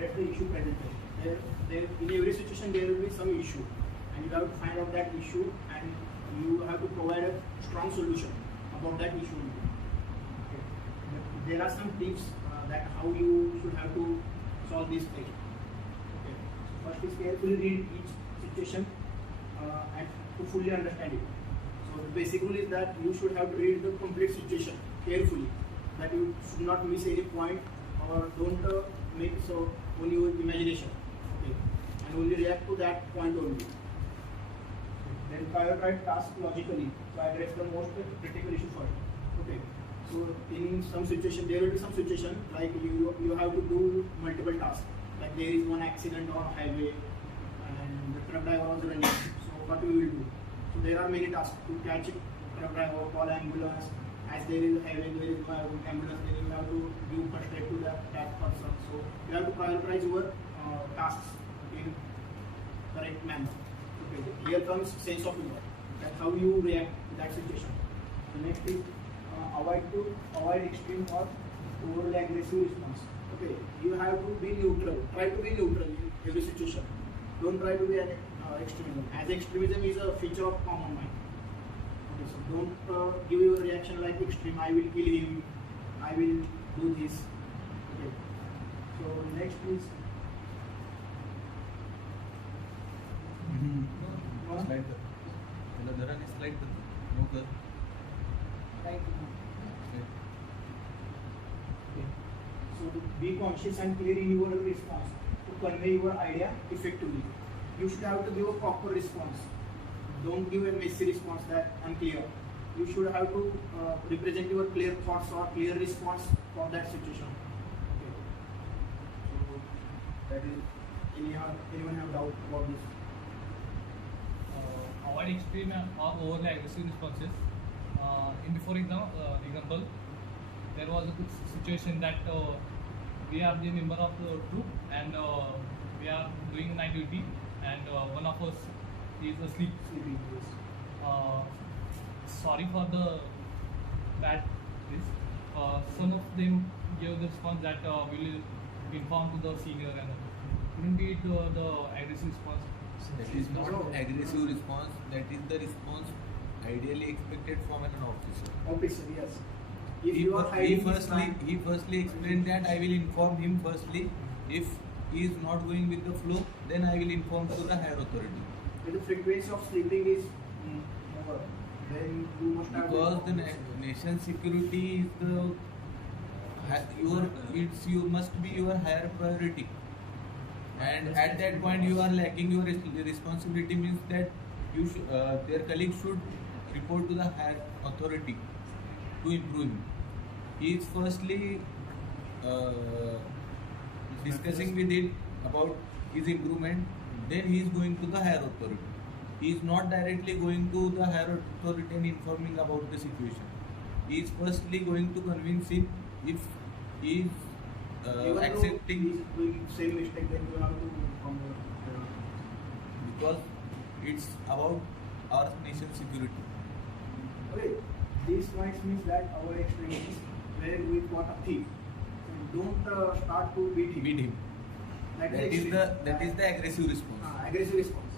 that's the issue presented. In every situation there will be some issue, and you have to find out that issue, and you have to provide a strong solution about that issue. Okay. There are some tips that how you should have to solve this thing. Okay. First is carefully read each situation and to fully understand it. So the basic rule is that you should have to read the complete situation carefully, that you should not miss any point or don't make so only with imagination. Okay. And only react to that point only. Then prioritize tasks logically to address the most critical issue first. Okay. So in some situation, there will be some situation like you have to do multiple tasks. Like there is one accident on a highway and the truck driver was running. So what we will do? So there are many tasks to catch a truck driver, call ambulance. As there is a highway, there is no ambulance. Then you have to give first aid to that person. So you have to prioritize your tasks in correct manner. Okay. Here comes sense of humor. That's how you react to that situation. The next is avoid extreme or overly aggressive response. Okay, you have to be neutral. Try to be neutral in every situation. Don't try to be an extremism. As extremism is a feature of common mind. Okay, so don't give your reaction like extreme. I will kill him. I will do this. Okay. So next is. Slide slide no Right. Okay. So be conscious and clear in your response to convey your idea effectively. You should have to give a proper response. Don't give a messy response that unclear. You should have to represent your clear thoughts or clear response for that situation. Okay. So that is anyone have doubt about this? Avoid extreme or overly aggressive responses. For example, there was a situation that we are the member of the troop and we are doing night duty, and one of us is sleeping. Sorry for the bad this. Some of them gave the response that we will inform to the senior, and couldn't be the aggressive response. That is not aggressive response. That is the response ideally expected from an officer. Officer, yes. He firstly explained that I will inform him firstly. If he is not going with the flow, then I will inform to the higher authority. If the frequency of sleeping is more, then you must have. Because the nation's security is you must be your higher priority. And at that point, you are lacking your responsibility, means that their colleagues should report to the higher authority to improve him. He is firstly discussing with it about his improvement, then he is going to the higher authority. He is not directly going to the higher authority and informing about the situation. He is firstly going to convince him. If he is accepting, he is doing same mistake, then you have to inform because it's about our nation's security. Okay, this points means that our extremists where we caught a thief. So don't start to beat him. That is the aggressive response. Aggressive response.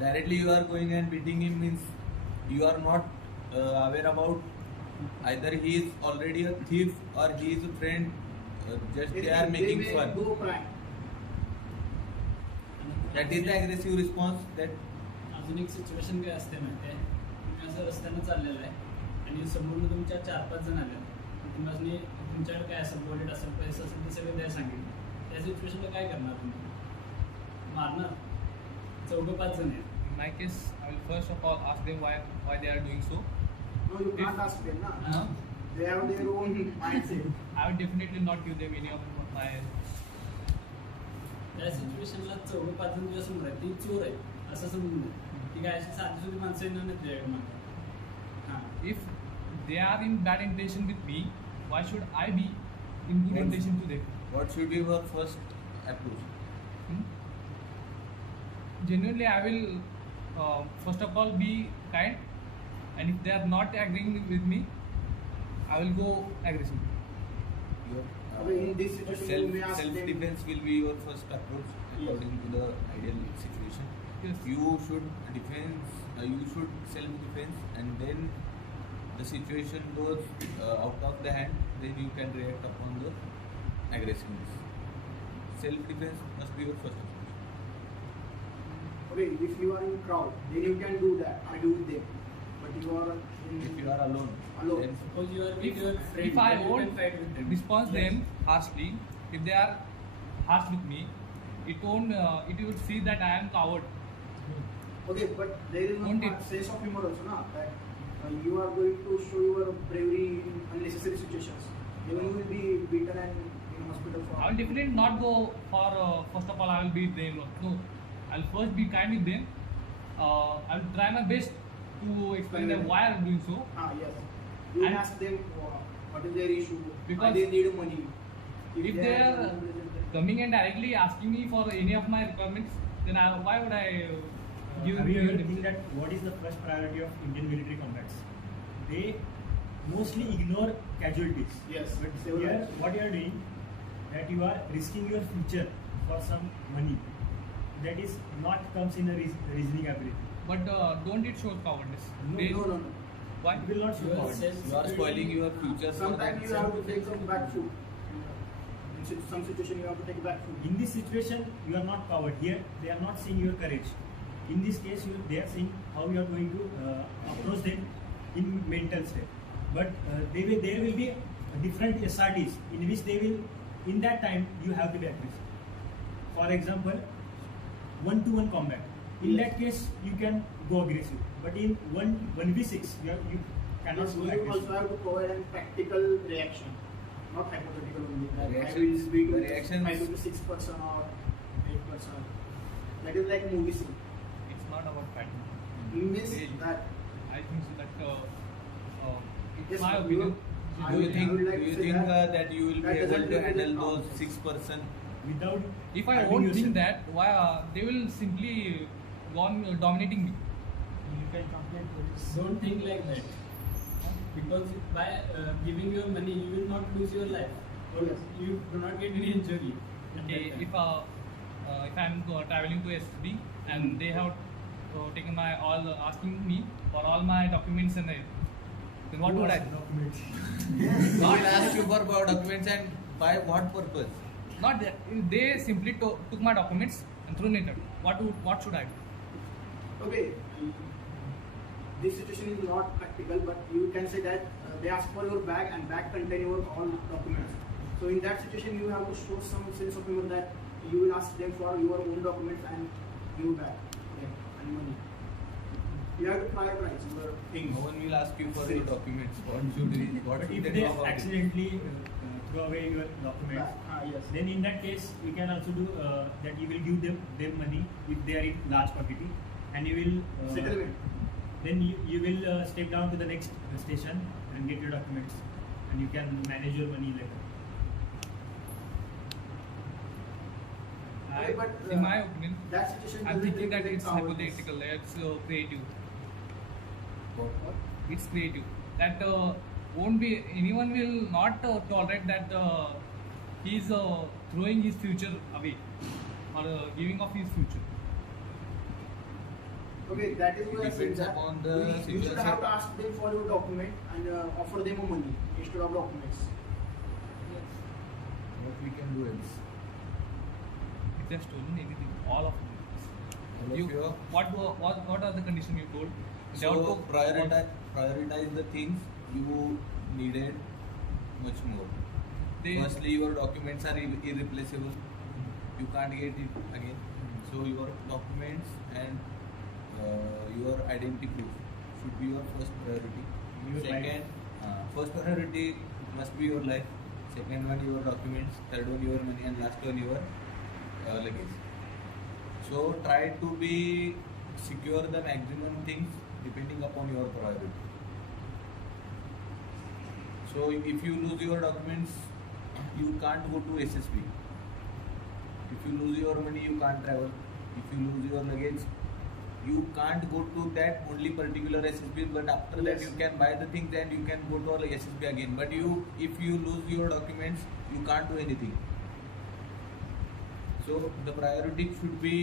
Directly you are going and beating him means you are not aware about either he is already a thief or he is a friend. Just they are making fun. That is the aggressive response. That अजून एक situation काय असते माहिती आहे, तुम्ही असं रस्त्यानं चाललेलं आहे आणि समोरून तुमच्या 4-5 जण आले, तुम्हाला तुमच्याकडे काय असेल, वॉलेट असेल, पैसे असेल, ते सगळं द्यायला सांगितलं. त्या सिच्युएशनला काय करणार तुम्ही? मारणार? 4-5 जण आहेत. In my case, I will first of all ask them why they are doing so. No, you can't ask them, na. They have their own mindset. I will definitely not give them any of my. त्या सिच्युएशनला 4-5 जण तुझ्या समोर आहेत, ती चोर आहे असं समजून घे. ती काय अशी साधी सुधी माणसं येणार नाही तुझ्याकडे मागं. If they are in bad intention with me, why should I be in good intention to them? what should be your first approach? Genuinely, I will first of all be kind, and if they are not agreeing with me, I will go aggressive. Okay, in this situation, you may ask them. Self-defense will be your first approach according to the ideal situation. Yes. You should self-defense, and then the situation goes out of the hand, then you can react upon the aggressiveness. Self-defense must be your first approach. Okay, if you are in crowd, then you can do that, argue with them. But you are If you are alone, then Suppose you are with your friend, If I then you won't can fight with them. respond them harshly, if they are harsh with me, it will see that I am coward. okay, but there is Won't no it? sense of humor also, na? That you are going to show your bravery in unnecessary situations. Even you will be beaten and in hospital for. I will definitely not go for first of all I will beat them. No, I'll first be kind with them. I'll try my best to explain them why I'm doing so. Yes. You And- ask them what is their issue, why Because they need money. if they are coming and directly asking me for any of my requirements, then why would I give Have you ever them? think that what is the first priority of Indian military combats? They mostly ignore casualties. Yes, But several here, times. what you are doing, that you are risking your future for some money. That is not comes in a reasoning ability. But don't it show cowardice? No, They- No. Why? It will not show Your cowardice. sense- you are spoiling your future. for Sometimes that you have to self-defense. take some back foot. In some situation, you have to take back foot. In this situation, you are not coward. Here, they are not seeing your courage. In this case, they are seeing how you are going to approach them in mental state. But there will be different SRTs in which they will, in that time, you have to be aggressive. For example, 1-to-1 combat. In Yes. that case, you can go aggressive. But in 1v6, you cannot Yes, go you aggressive. also have to provide a practical reaction, not hypothetical only. That I Reactions- will be the reactions- 5 to 6% or 8%. That is like movie scene. It's not about fighting. You miss Really? that. I think so that it's Yes, my you- opinion. I Do you would- think I would like to say that you will that be able doesn't to handle represent those confidence. 6%? Without If I having won't yourself. think that, why they will simply go on dominating me. You can complain police. Don't think like that. Because by giving your money, you will not lose your life, or Yes. you do not get any injury. at Okay, that time. if I'm traveling to SSB and they have taken my asking me for all my documents and then what would I do? They will ask you for documents, and by what purpose? Not that they simply took my documents and threw it out. What should I do? Okay, this situation is not practical, but you can say that they ask for your bag and bag contain your all documents. So in that situation, you have to show some sense of humor that you will ask them for your own documents and give back and money. You have to prioritize your things. No one will ask you for your documents. What should But if they they do about it? accidentally throw away your documents, Yes. then in that case you can also do that. You will give them money if they are in large quantity, and you will Settlement. then you will step down to the next station and get your documents, and you can manage your money later. Okay, but In my opinion, that situation I'm doesn't thinking that represent it's cowardice. hypothetical. It's creative. What? It's creative. That won't be anyone will not tolerate that he's throwing his future away or giving up his future. Okay, that is where I Depends said that upon the you should situation. have to ask them for your document and offer them money instead of documents. What we can do else? If they've stolen anything, all of them. All of you. What are the conditions you told? They So have to- prioritize the things you needed much more. They- Firstly, your documents are irreplaceable. You can't get it again. So your documents and your identity proof should be your first priority. Your Second, first priority must be your life. Second one, your documents. Third one, your money, and last one, your luggage. So try to be secure the maximum things depending upon your priority. So if you lose your documents, you can't go to SSB. If you lose your money, you can't travel. If you lose your luggage, you can't go to that only particular SSB, but after that Yes. you can buy the things and you can go to all SSB again. But if you lose your documents, you can't do anything. So the priority should be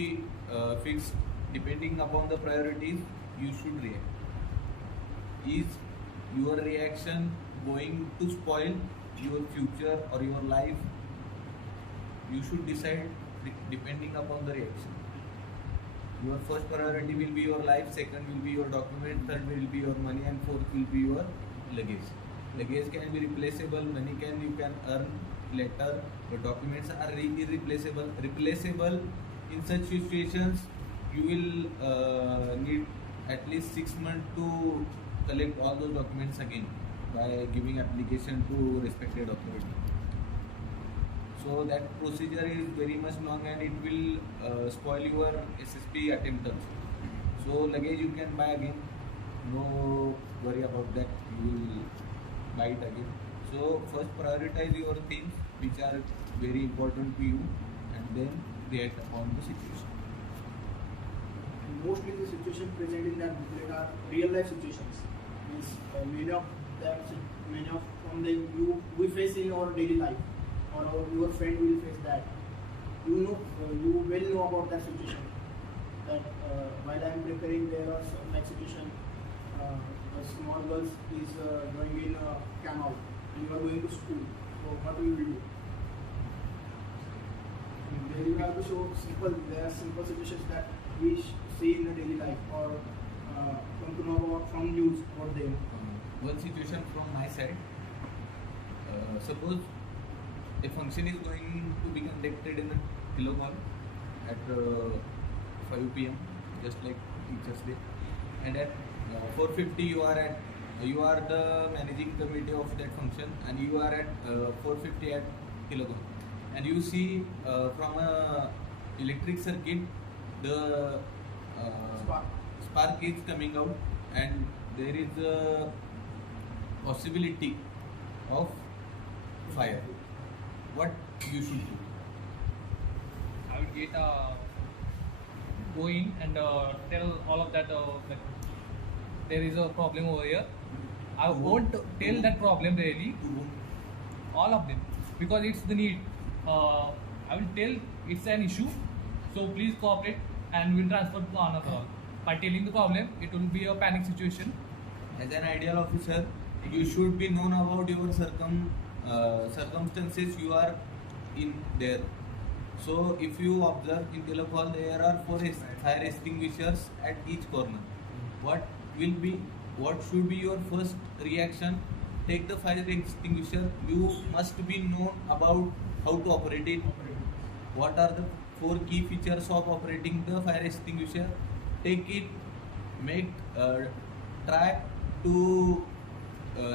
fixed. Depending upon the priorities, you should react. Is your reaction going to spoil your future or your life? You should decide depending upon the reaction. Your first priority will be your life, second will be your document, third will be your money, and fourth will be your luggage. Luggage can be replaceable, money you can earn later, but documents are irreplaceable. Replaceable in such situations, you will need at least 6 months to collect all those documents again by giving application to respected authority. So that procedure is very much long and it will spoil your SSB attempt also. So luggage you can buy again, no worry about that, you will buy it again. So first prioritize your things which are very important to you and then react upon the situation. Mostly the situation present in that booklet are real life situations. Means many of from them we face in our daily life, or your friend will face that. You well know about that situation. That while I am preparing, there are some like situation. A small girl is going in a canal, and you are going to school. So what will you do? There you have to show simple. There are simple situations that we see in the daily life, or come to know about from news about them. One situation from my side. Suppose a function is going to be conducted in a Kilo Hall at 5 p.m. just like Teachers' Day, and at 4:50 you are the managing committee of that function, and you are at 4:50 at Kilo Hall, and you see from a electric circuit the spark is coming out, and there is a possibility of fire. What you should do? I will go in and tell all of that that there is a problem over here. I won't tell that problem really, all of them, because it's the need. I will tell it's an issue, so please cooperate and we'll transfer to another hall. By telling the problem, it will be a panic situation. As an ideal officer, you should be known about your circumstances you are in there. So if you observe in Tilak Hall, there are 4 fire extinguishers at each corner. What should be your first reaction? Take the fire extinguisher. You must be known about how to operate it. What are the 4 key features of operating the fire extinguisher? Take it, try to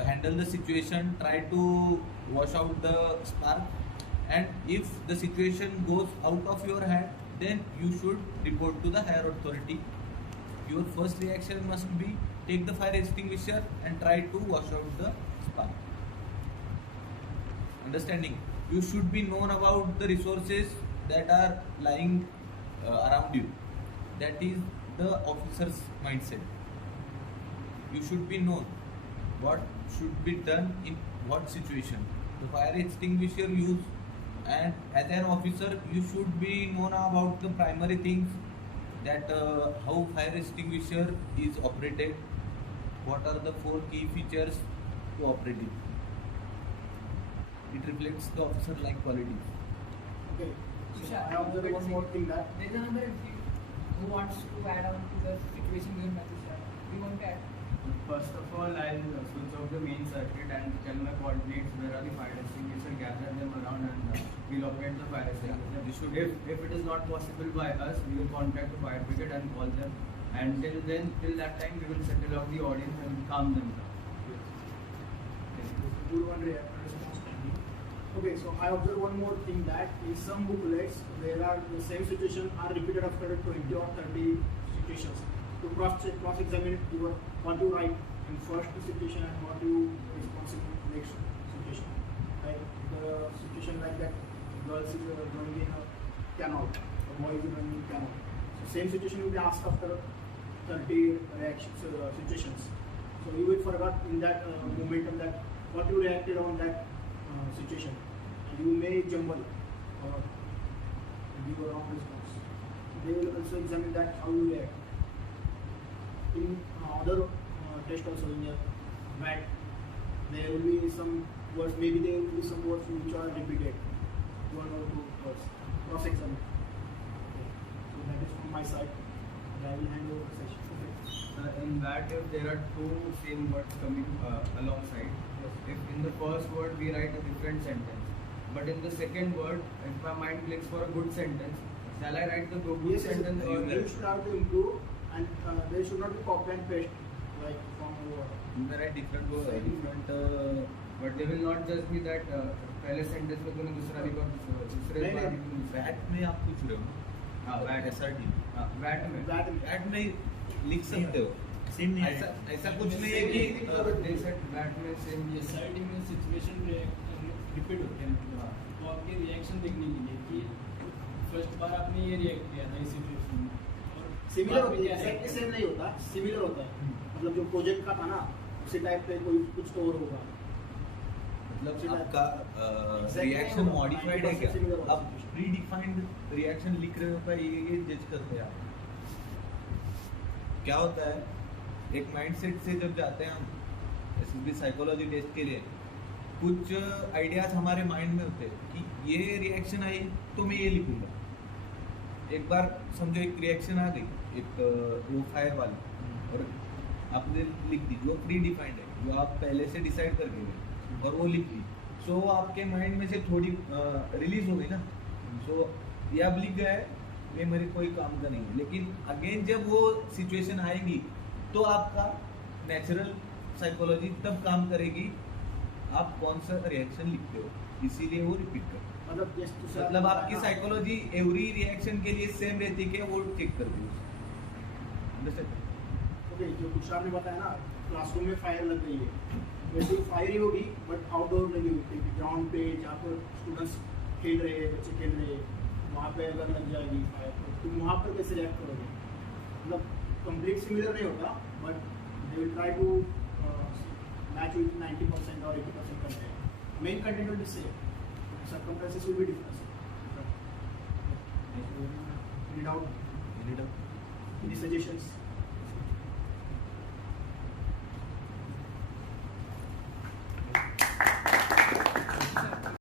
handle the situation, try to wash out the spark, and if the situation goes out of your hand, then you should report to the higher authority. Your first reaction must be take the fire extinguisher and try to wash out the spark. Understanding? You should be known about the resources that are lying around you. That is the officer's mindset. You should be known what should be done in what situation. The fire extinguisher use, and as an officer you should be known about the primary things, that how fire extinguisher is operated, what are the 4 key features to operate it. It reflects the officer like qualities. Okay. So I observe one more thing that There is another view who wants to add on to the situation given by this. Do you want to add? First of all, I'll switch off the main circuit and tell my coordinates where are the fire extinguishers, gather them around, and we'll operate the fire extinguisher. If it is not possible by us, we will contact the fire brigade and call them. And till that time, we will settle out the audience and calm them down. good one response timing. Okay, so I observe one more thing, that in some booklets there are the same situation are repeated after 20 or 30 situations. To cross-examine what you write in first situation and what you respond in next situation. Like the situation like that, girls is going in a canal, the boy is running in canal. So same situation will be asked after 30 reactions situations. So you will forget in that momentum that what you reacted on that situation, and you may jumble or give a wrong response. So they will also examine that how you react. In other test also in your VAT, there will be some words, maybe there will be some words which are repeated, 1 or 2 words, cross-examine. Okay. So that is from my side, and I will hand over the session. Okay. In that, if there are 2 same words coming alongside, if in the first word we write a different sentence, but in the second word, if my mind clicks for a good sentence, shall I write the good Yes, sentence or you should have to improve, and there should not be copy and paste like from You may write different words, but they will not just be that पहले sentence में तूने दूसरा लिखा दूसरे नहीं, बार नहीं। लिखा दूसरा VAT में आप पूछ रहे हो ना? हाँ VAT SRT VAT में VAT में लिख सकते हो। सेम नहीं ऐसा है। ऐसा कुछ नहीं है कि they said VAT में same ये SRT में सिचुएशन रिपीट होते हैं, तो आपके रिएक्शन देखने के लिए कि फर्स्ट बार आपने ये रिएक्ट किया था इस सिचुएशन में और सिमिलर बाद में होती क्या है, react सेम नहीं होता, सिमिलर होता है। मतलब जो प्रोजेक्ट का था ना, उसी टाइप पे कोई कुछ तो और होगा। मतलब आपका Exactly रिएक्शन नहीं होगा, मॉडिफाइड है 90% similar क्या? होगा आप situation। प्री डिफाइंड रिएक्शन लिख रहे हो का ये जज करते हैं आप। क्या होता है, एक माइंडसेट से जब जाते हैं हम SSB साइकोलॉजी टेस्ट के लिए, कुछ आइडियाज हमारे माइंड में होते हैं कि ये रिएक्शन आई तो मैं ये लिखूंगा। एक बार समझो एक रिएक्शन आ गई, एक वो फायर वाली, और आपने लिख दी जो प्री डिफाइंड है, जो आप पहले से डिसाइड करके गए और वो लिख दी, सो आपके माइंड में से थोड़ी रिलीज हो गई ना, सो ये आप लिख गए, ये मेरे कोई काम का नहीं है। लेकिन अगेन जब वो सिचुएशन आएगी तो आपका नेचुरल साइकोलॉजी तब काम करेगी, आप कौन सा रिएक्शन लिखते हो, इसीलिए वो रिपीट कर मतलब आपकी साइकोलॉजी एवरी रिएक्शन के लिए सेम रहती है, वो चेक करती है। ओके, जो कुछ आपने बताया ना, क्लासरूम में फायर लग गई है, वैसे ही फायर ही होगी, बट आउटडोर लगी हुई है, ग्राउंड पे जहाँ पर स्टूडेंट्स खेल रहे हैं, बच्चे खेल रहे हैं, वहाँ पे अगर लग जाएगी फायर, तो तुम वहाँ पर कैसे रिएक्ट करोगे? मतलब कंप्लीट सिमिलर नहीं होगा, but they will try to match with 90% और 80% content. Main content will be same, circumstances will be different. Any doubt? Any suggestions?